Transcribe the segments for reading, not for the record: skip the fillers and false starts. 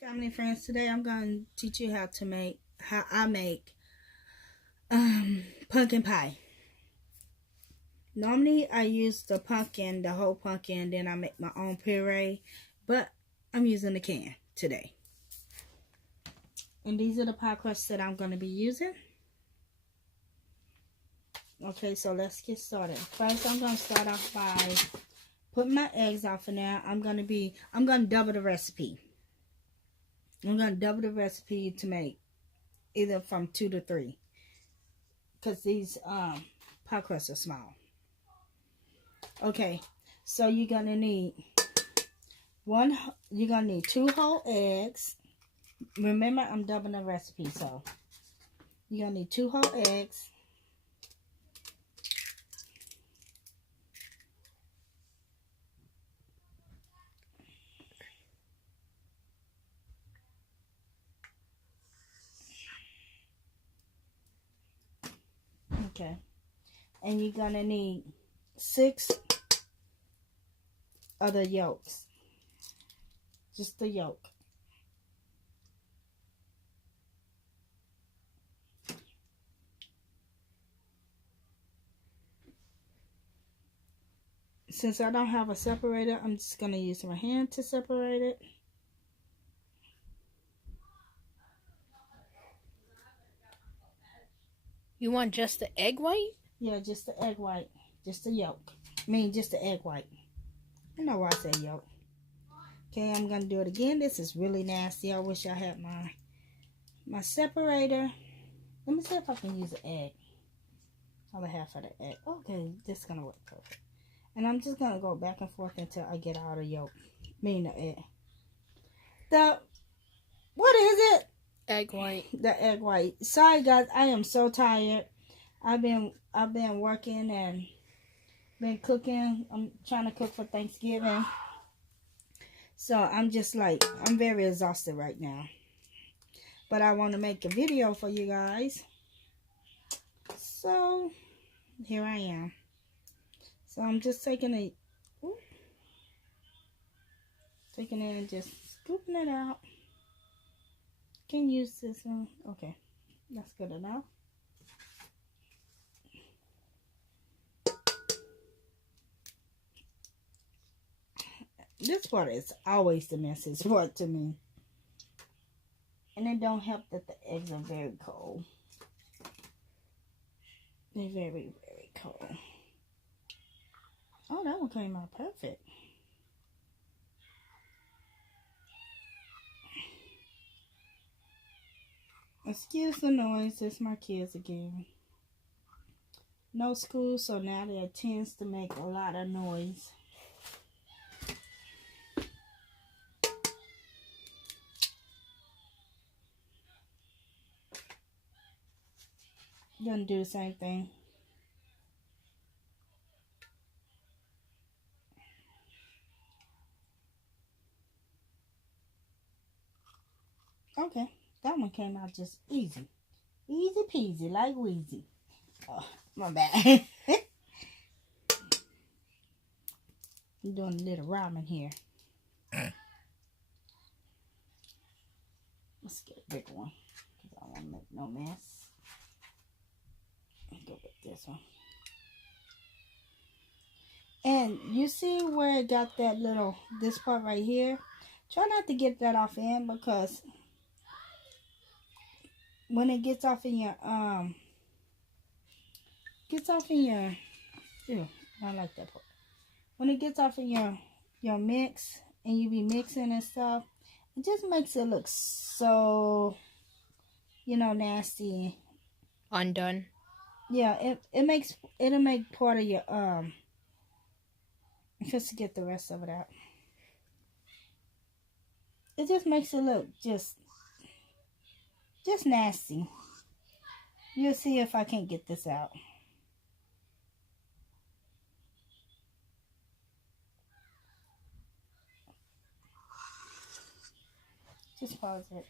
Family and friends, today I'm going to teach you how I make pumpkin pie. Normally I use the whole pumpkin, then I make my own puree, but I'm using the can today. And these are the pie crusts that I'm going to be using. Okay, so let's get started. First, I'm going to start off by putting my eggs off in there. I'm going to double the recipe. I'm going to double the recipe to make either from 2 to 3. Because these pie crusts are small. Okay, so you're going to need 2 whole eggs. Remember, I'm doubling the recipe, so you're going to need 2 whole eggs. Okay, and you're going to need 6 of the yolks. Just the yolk. Since I don't have a separator, I'm just going to use my hand to separate it. You want just the egg white? Yeah, just the egg white. Just the yolk. I mean, just the egg white. I know why I said yolk. Okay, I'm going to do it again. This is really nasty. I wish I had my separator. Let me see if I can use an egg. Other half of the egg. Okay, this is going to work perfect. And I'm just going to go back and forth until I get out of yolk. I mean the egg. What is it? Egg white. The egg white. Sorry guys, I am so tired. I've been working and been cooking. I'm trying to cook for Thanksgiving. So I'm just like, I'm very exhausted right now. But I want to make a video for you guys. So here I am. So I'm just taking it and just scooping it out. Can use this one. Okay, that's good enough. This part is always the messiest part to me. And it don't help that the eggs are very cold. They're very, very cold. Oh, that one came out perfect. Excuse the noise, it's my kids again. No school, so now they tends to make a lot of noise. Gonna do the same thing. Okay, that one came out just easy. Easy peasy, like Weezy. Oh, my bad. I'm doing a little rhyming here. Let's get a big one, because I don't want to make no mess. Let's go with this one. And you see where it got that this part right here? Try not to get that off in, because when it gets off in your, ew, I don't like that part. When it gets off in your mix, and you be mixing and stuff, it just makes it look so, nasty. Undone. Yeah, it'll make part of your, just to get the rest of it out. It just makes it look just nasty. You'll see if I can't get this out. Just pause it.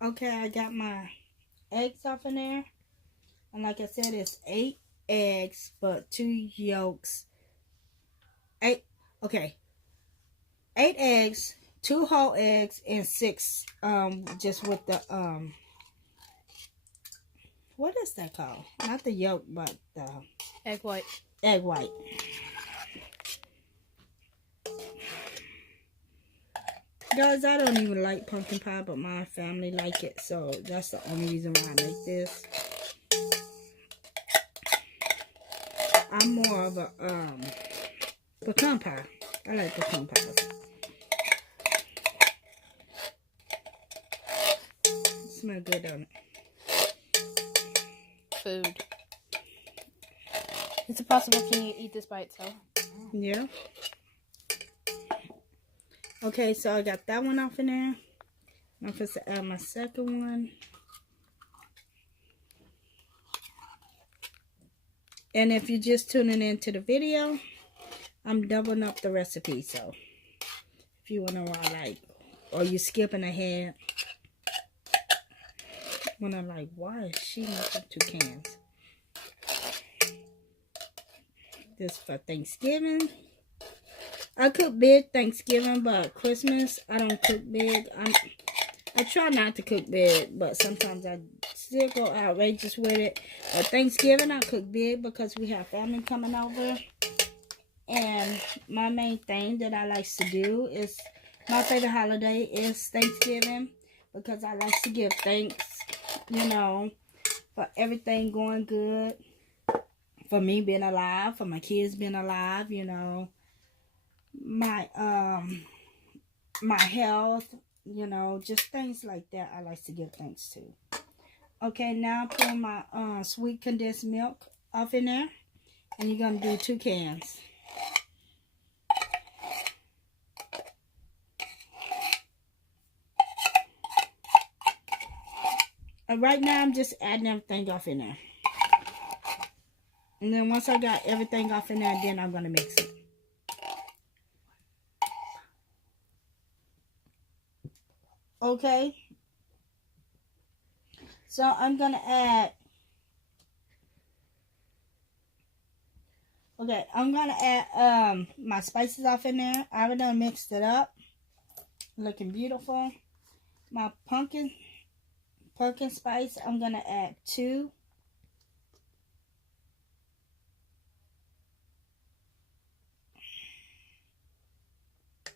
Okay, I got my eggs off in there. And like I said, it's 8 eggs, but 2 yolks. 8 eggs, 2 whole eggs and 6 just with the what is that called? Not the yolk, but the Egg white. egg white. Guys, I don't even like pumpkin pie, but my family like it, so that's the only reason why I make this. I'm more of a pecan pie. I like pecan pies. Smell good, don't it? Food. Is it possible can you eat this by itself? Yeah. Okay, so I got that one off in there. I'm supposed to add my second one. And if you're just tuning into the video, I'm doubling up the recipe. So if you wonder why, like, or you skipping ahead, when I'm like, why is she making 2 cans? This for Thanksgiving. I cook big Thanksgiving, but Christmas I don't cook big. I try not to cook big, but sometimes I still go outrageous with it. But Thanksgiving I cook big because we have family coming over. And my main thing that I like to do is, my favorite holiday is Thanksgiving, because I like to give thanks, you know, for everything going good, for me being alive, for my kids being alive, you know, my my health, you know, just things like that I like to give thanks to. Okay, now I'm putting my sweet condensed milk off in there, and you're gonna do 2 cans. And right now I'm just adding everything off in there, and then once I got everything off in there, then I'm gonna mix it. Okay, so I'm gonna add, my spices off in there. I already done mixed it up, looking beautiful. My pumpkin spice, I'm gonna add 2.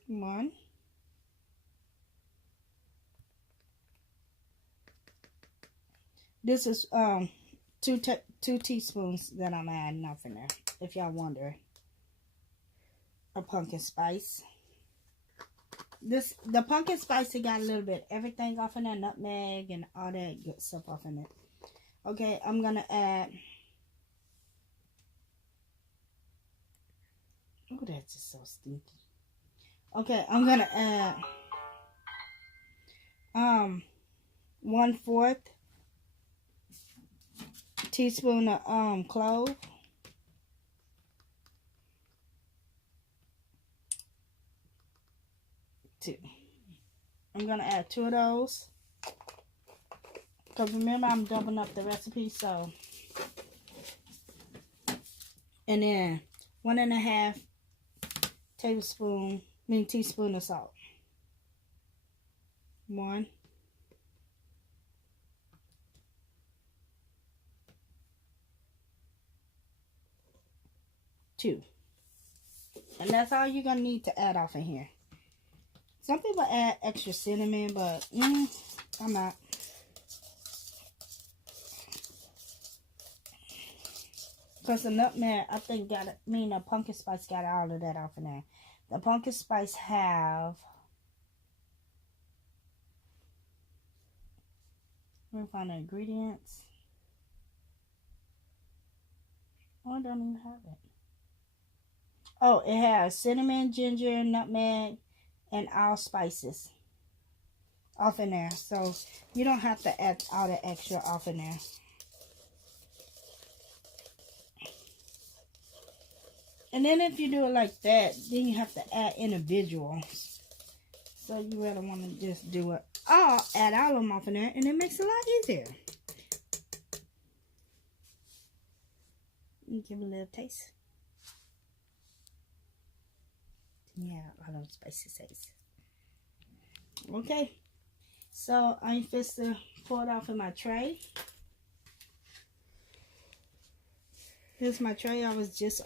1. This is 2 teaspoons that I'm adding off in there, if y'all wonder. A pumpkin spice. The pumpkin spice, it got a little bit everything off in there, nutmeg and all that good stuff off in it. Okay, I'm gonna add, oh, that's just so stinky. Okay, I'm gonna add 1/4 teaspoon of clove. 2. I'm gonna add 2 of those, because remember I'm doubling up the recipe. So, and then 1.5 teaspoon of salt. 1, 2, and that's all you're gonna need to add off in here. Some people add extra cinnamon, but I'm not. Because the nutmeg, I think, the pumpkin spice got all of that off in there. The pumpkin spice have, let me find the ingredients. Oh, I don't even have it. Oh, it has cinnamon, ginger, nutmeg, and all spices off in there. So you don't have to add all the extra off in there. And then if you do it like that, then you have to add individuals. So you really want to just do it all, add all of them off in there, and it makes it a lot easier. Give it a little taste. Yeah, all those spicy taste. Okay, so I'm just to pour it off in my tray. Here's my tray. I was just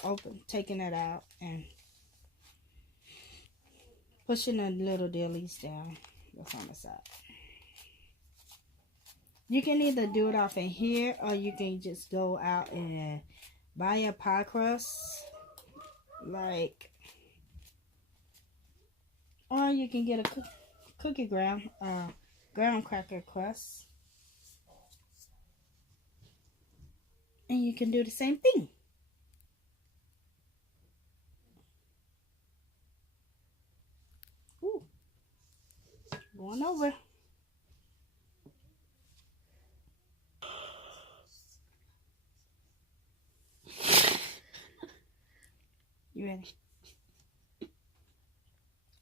taking it out and pushing the little dillies down. That's on the side. You can either do it off in here, or you can just go out and buy a pie crust, or you can get a cookie ground cracker crust, and you can do the same thing. Ooh, going over. You ready?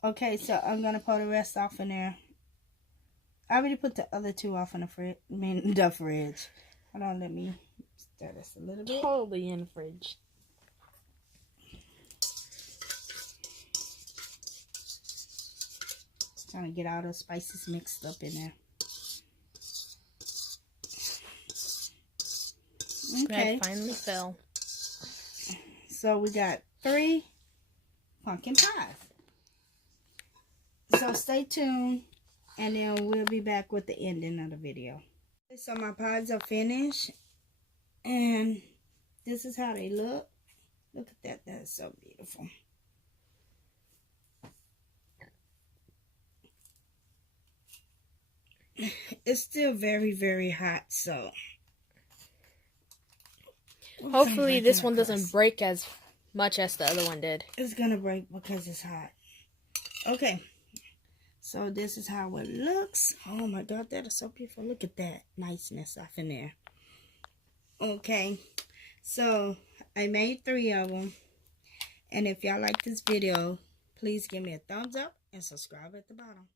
Okay, so I'm gonna pour the rest off in there. I already put the other two off in the fridge. I mean, the fridge. Hold on, let me stir this a little bit. Totally in the fridge. Trying to get all the spices mixed up in there. Okay. That finally fell. So we got 3 pumpkin pies. So stay tuned, and then we'll be back with the ending of the video. So my pies are finished, and this is how they look. Look at that. That's so beautiful. It's still very, very hot, so Hopefully this one doesn't break as much as the other one did. It's gonna break because it's hot. Okay, so this is how it looks. Oh my god, that is so beautiful. Look at that niceness off in there. Okay, so I made 3 of them, and if y'all like this video, please give me a thumbs up and subscribe at the bottom.